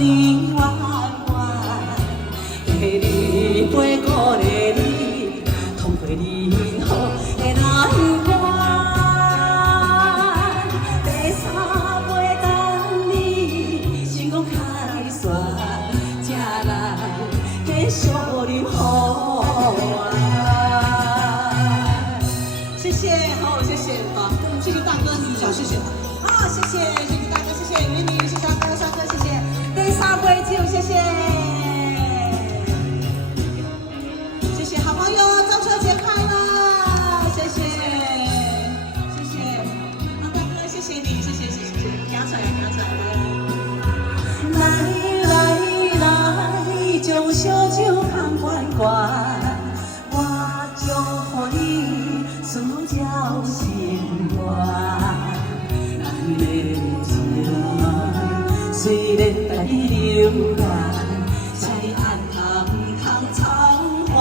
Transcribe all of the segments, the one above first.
你弯弯，跟你陪过的你，通过任何的难关。第三袂等你成功开旋，才来继续饮好爱。谢谢，好，谢谢，好，谢谢大哥，你好，谢谢，好，谢谢，谢谢大哥，谢谢美女，谢谢大哥，帅哥，谢谢，第三杯酒，谢谢，谢谢好朋友，中秋节快乐，谢谢，谢谢，啊大哥，谢谢你，谢谢，谢谢，行出来，行出来，来，将烧酒捧关关，我祝福你。思交心愿，咱的情虽然在流浪，才暗通偿还。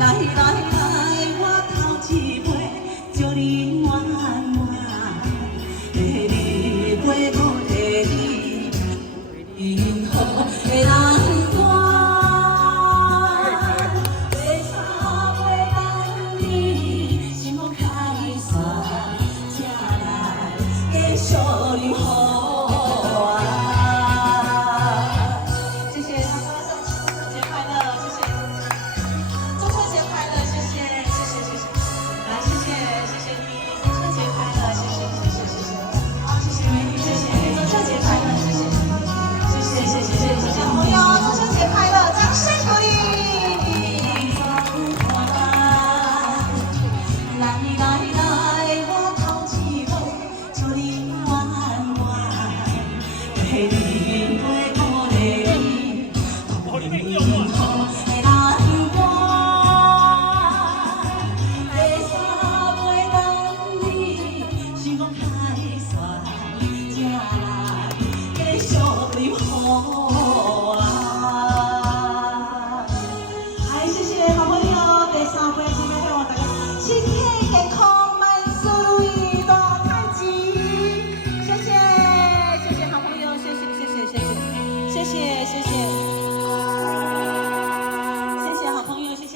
来，我头一杯，祝你满满，跟你陪我的你，任何的难关。祝你好爱，谢谢大家，中秋节快乐，谢谢，中秋节快乐，谢谢，来，谢谢你，中秋节快乐，谢谢，好，谢谢美女，谢谢，中秋节快乐，谢谢小朋友，中秋节快乐，掌声鼓励。来，我头一杯，祝你。陪你陪过的你，同你任何的难关。第三袂等你成功开旋，才来继续饮好爱。谢谢好朋友。